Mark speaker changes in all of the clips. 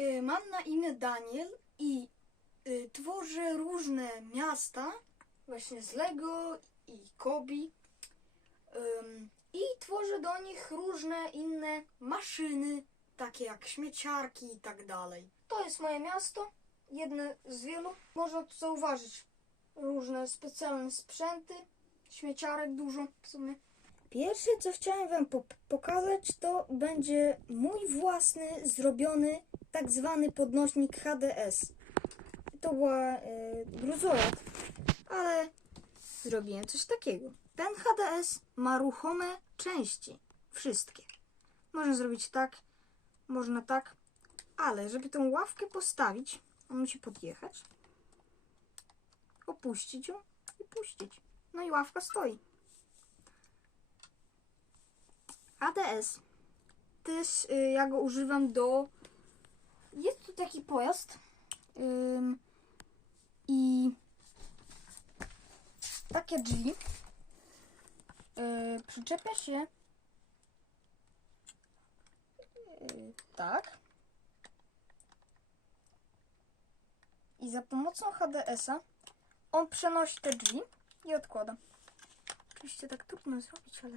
Speaker 1: Y, Mam na imię Daniel i y, tworzę różne miasta, właśnie z Lego i Kobi. I tworzę do nich różne inne maszyny, takie jak śmieciarki i tak dalej. To jest moje miasto, jedne z wielu. Można tu zauważyć różne specjalne sprzęty, śmieciarek dużo w sumie. Pierwsze, co chciałem Wam pok- pokazać, to będzie mój własny, zrobiony tak zwany podnośnik HDS. To była y, gruzojad, ale zrobiłem coś takiego. Ten HDS ma ruchome części, wszystkie. Można zrobić tak, można tak, ale żeby tą ławkę postawić, on musi podjechać, opuścić ją i puścić. No i ławka stoi. ADS. Też y, ja go używam do. Jest tu taki pojazd. Ym, I takie drzwi. Y, przyczepia się. y, tak. I za pomocą HDS-a on przenosi te drzwi i odkłada. Oczywiście tak trudno zrobić, ale.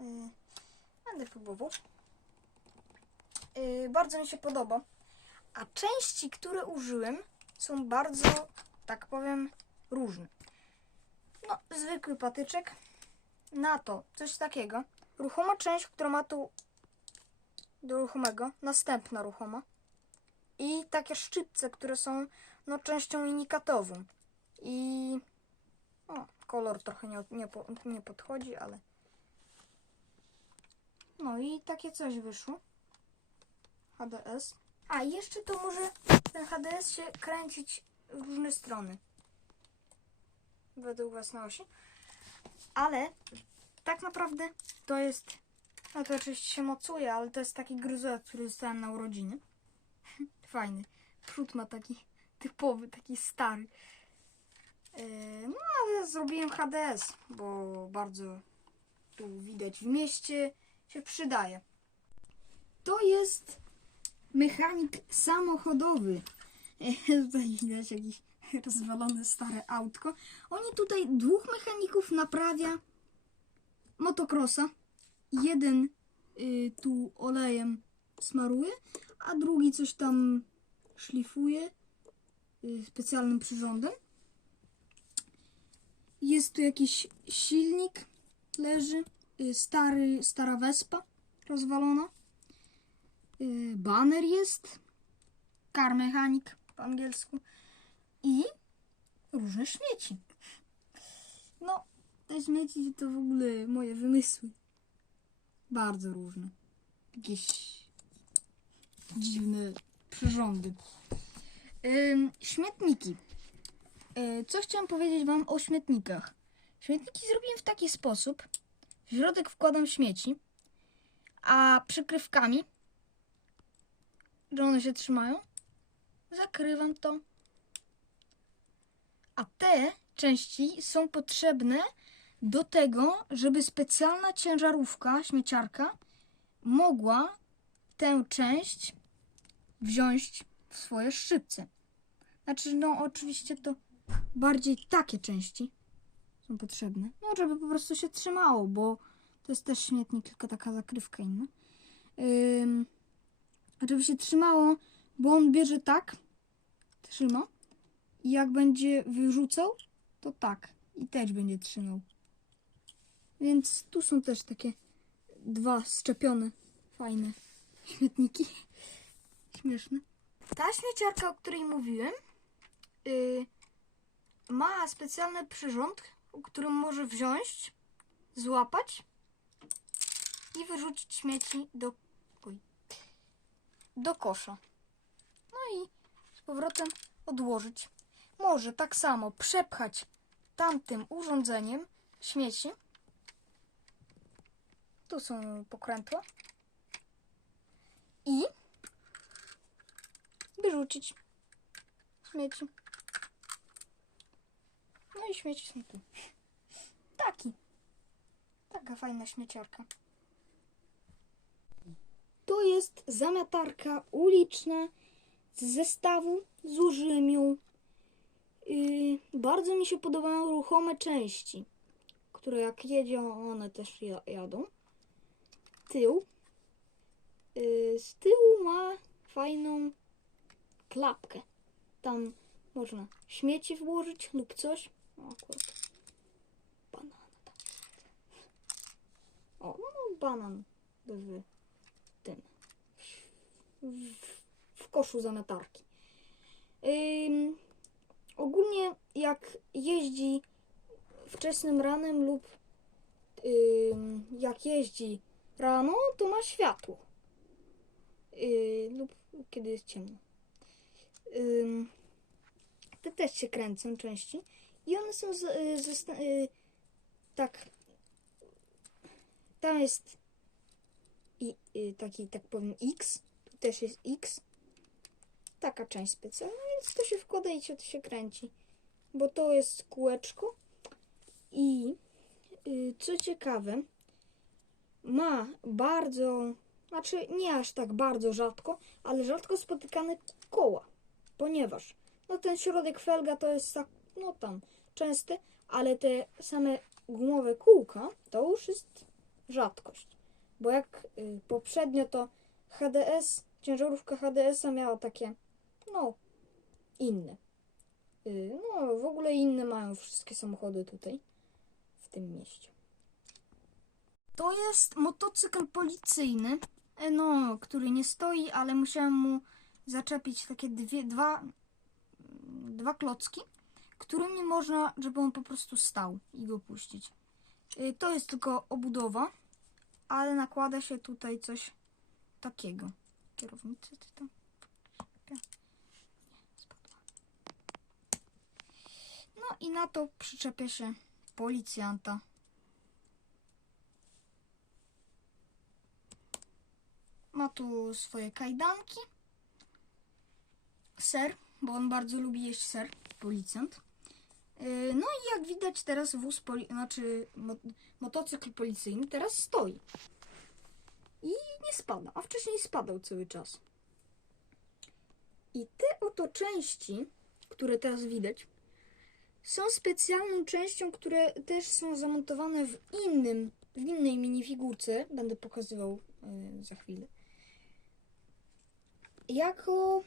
Speaker 1: y, Będę próbował. Yy, bardzo mi się podoba. A części, które użyłem, są bardzo, tak powiem, różne. No, zwykły patyczek. Na to coś takiego. Ruchoma część, która ma tu do ruchomego. Następna ruchoma. I takie szczypce, które są no, częścią unikatową. I o, kolor trochę nie, nie, nie podchodzi, ale no i takie coś wyszło. HDS. A jeszcze to może ten HDS się kręcić w różne strony. Według własnej osi. Ale tak naprawdę to jest. No to oczywiście się mocuje, ale to jest taki gruzolet, który dostałem na urodziny. Fajny. Przód ma taki typowy, taki stary. Yy, No ale zrobiłem HDS, bo bardzo tu widać w mieście się przydaje. To jest mechanik samochodowy. Tutaj widać jakieś rozwalone stare autko. Oni tutaj dwóch mechaników naprawia motocrossa. Jeden y, tu olejem smaruje, a drugi coś tam szlifuje y, specjalnym przyrządem. Jest tu jakiś silnik, leży y, stary, stara wespa rozwalona. Y, Baner jest. Car mechanik po angielsku. I różne śmieci. No, te śmieci to w ogóle moje wymysły. Bardzo różne. Jakieś dziwne przyrządy. Ym, śmietniki. Y, co chciałam powiedzieć Wam o śmietnikach? Śmietniki zrobiłem w taki sposób, w środek wkładam śmieci, a przykrywkami, że one się trzymają, zakrywam to. A te części są potrzebne do tego, żeby specjalna ciężarówka, śmieciarka, mogła tę część wziąć w swoje szczypce. Znaczy, no oczywiście to bardziej takie części są potrzebne. No, żeby po prostu się trzymało, bo to jest też śmietnik, tylko taka zakrywka inna. Ym, a żeby się trzymało, bo on bierze tak, trzyma i jak będzie wyrzucał, to tak i też będzie trzymał. Więc tu są też takie dwa szczepione, fajne śmietniki. Śmieszne. Ta śmieciarka, o której mówiłem, yy, ma specjalny przyrząd, którym może wziąć, złapać i wyrzucić śmieci do, do kosza. No i z powrotem odłożyć. Może tak samo przepchać tamtym urządzeniem śmieci. Tu są pokrętła. I wyrzucić śmieci. No i śmieci są tu. Taki. Taka fajna śmieciarka. To jest zamiatarka uliczna z zestawu, złożyłem ją. Yy, bardzo mi się podobają ruchome części, które jak jedzie, one też ja- jadą. Tył. Yy, z tyłu ma fajną klapkę. Tam można śmieci włożyć lub coś. O, akurat banana. O, no banan. W, w koszu zamiatarki. Ym, ogólnie jak jeździ wczesnym ranem lub jak jeździ rano, to ma światło. Yy, lub kiedy jest ciemno. Te też się kręcą części i one są z, y, zesta- y, tak tam jest i, y, taki tak powiem X też jest X. Taka część specjalna więc to się wkłada i to się kręci. Bo to jest kółeczko. I y, co ciekawe ma bardzo znaczy nie aż tak bardzo rzadko ale rzadko spotykane koła ponieważ no ten środek felga to jest tak, no tam częsty, ale te same gumowe kółka to już jest rzadkość. Bo jak y, poprzednio to HDS, ciężarówka HDS-a miała takie, no, inne. Y, no, w ogóle inne mają wszystkie samochody tutaj, w tym mieście. To jest motocykl policyjny, no, który nie stoi, ale musiałem mu zaczepić takie dwie, dwa, dwa klocki, którymi można, żeby on po prostu stał i go puścić. Y, To jest tylko obudowa, ale nakłada się tutaj coś takiego. Kierownicy ty tam. Nie, spadła. No i na to przyczepia się policjanta. Ma tu swoje kajdanki. Ser, bo on bardzo lubi jeść ser, policjant. Yy, No i jak widać teraz wóz, poli- znaczy mo- motocykl policyjny teraz stoi. Nie spada, a wcześniej spadał cały czas. I te oto części, które teraz widać, są specjalną częścią, które też są zamontowane w innym, w innej minifigurce. Będę pokazywał yy, za chwilę. Jako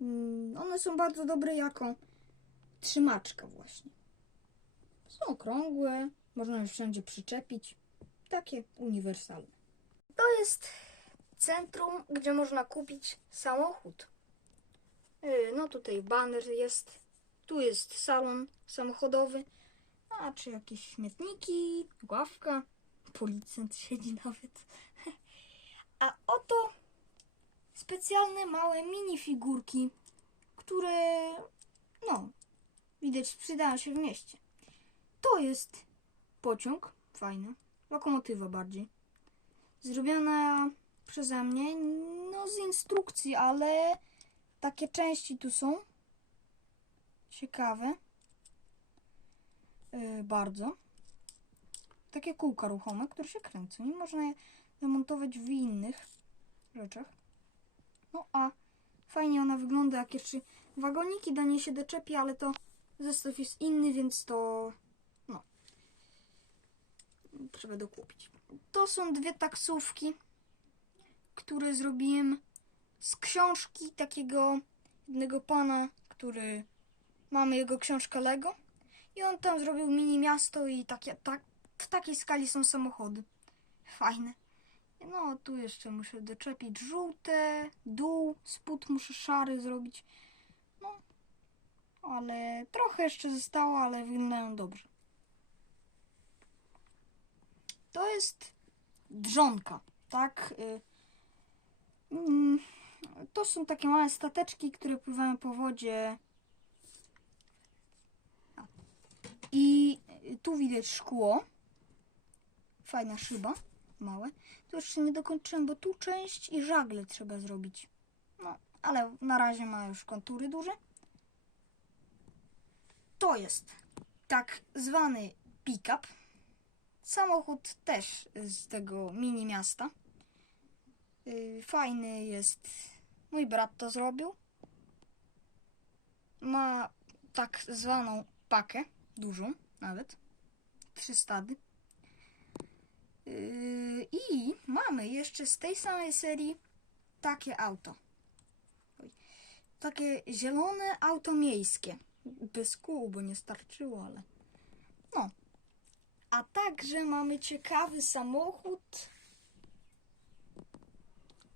Speaker 1: Mm, One są bardzo dobre jako trzymaczka właśnie. Są okrągłe, można je wszędzie przyczepić. Takie uniwersalne. To jest centrum, gdzie można kupić samochód. Yy, No tutaj baner jest, tu jest salon samochodowy, a czy jakieś śmietniki, ławka, policjant siedzi nawet. A oto specjalne małe minifigurki, które no, widać przydają się w mieście. To jest pociąg, fajny, lokomotywa bardziej. Zrobiona przeze mnie, no z instrukcji, ale takie części tu są. Ciekawe. Yy, bardzo. Takie kółka ruchome, które się kręcą i można je zamontować w innych rzeczach. No a fajnie ona wygląda, jak jeszcze wagoniki do niej się doczepi, ale to zestaw jest inny, więc to no trzeba dokupić. To są dwie taksówki, które zrobiłem z książki takiego jednego pana, który mamy jego książkę Lego i on tam zrobił mini miasto i takie, tak, w takiej skali są samochody. Fajne. No, tu jeszcze muszę doczepić żółte, dół, spód muszę szary zrobić. No, ale trochę jeszcze zostało, ale wyglądają dobrze. To jest drzonka, tak? y, mm, To są takie małe stateczki, które pływają po wodzie. I tu widać szkło. Fajna szyba, małe. Tu jeszcze nie dokończyłem, bo tu część i żagle trzeba zrobić. No, ale na razie ma już kontury duże. To jest tak zwany pick-up. Samochód też z tego mini miasta. Yy, Fajny jest. Mój brat to zrobił. Ma tak zwaną pakę, dużą nawet. Trzy stady. Yy, I mamy jeszcze z tej samej serii takie auto. Takie zielone auto miejskie. Bez kół, bo nie starczyło, ale. A także mamy ciekawy samochód.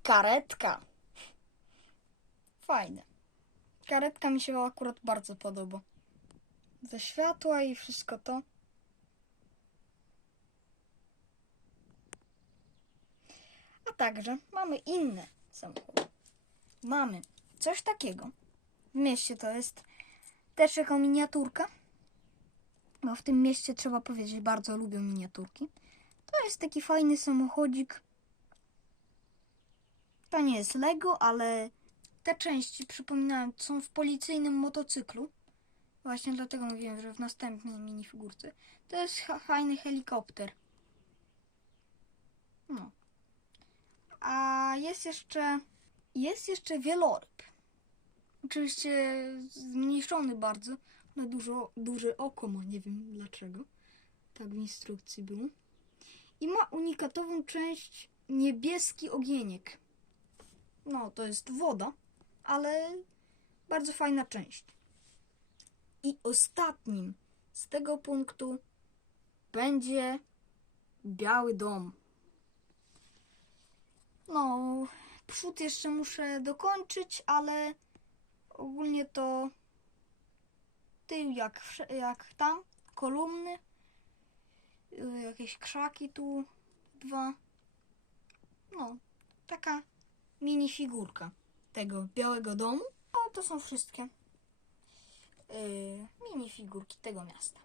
Speaker 1: Karetka. Fajne. Karetka mi się akurat bardzo podoba. Ze światła i wszystko to. A także mamy inne samochody. Mamy coś takiego. W mieście to jest też jako miniaturka. Bo w tym mieście trzeba powiedzieć, bardzo lubią miniaturki. To jest taki fajny samochodzik. To nie jest Lego, ale te części przypominają, są w policyjnym motocyklu. Właśnie dlatego mówiłem, że w następnej minifigurce. To jest fajny helikopter. No. A jest jeszcze jest jeszcze wieloryb. Oczywiście zmniejszony bardzo. Na dużo, duże oko ma, nie wiem dlaczego. Tak w instrukcji było. I ma unikatową część niebieski ogieniek. No, to jest woda, ale bardzo fajna część. I ostatnim z tego punktu będzie biały dom. No, przód jeszcze muszę dokończyć, ale ogólnie to tył jak, jak tam, kolumny, y, jakieś krzaki tu, dwa. No, taka mini figurka tego białego domu. A to są wszystkie yy, mini figurki tego miasta.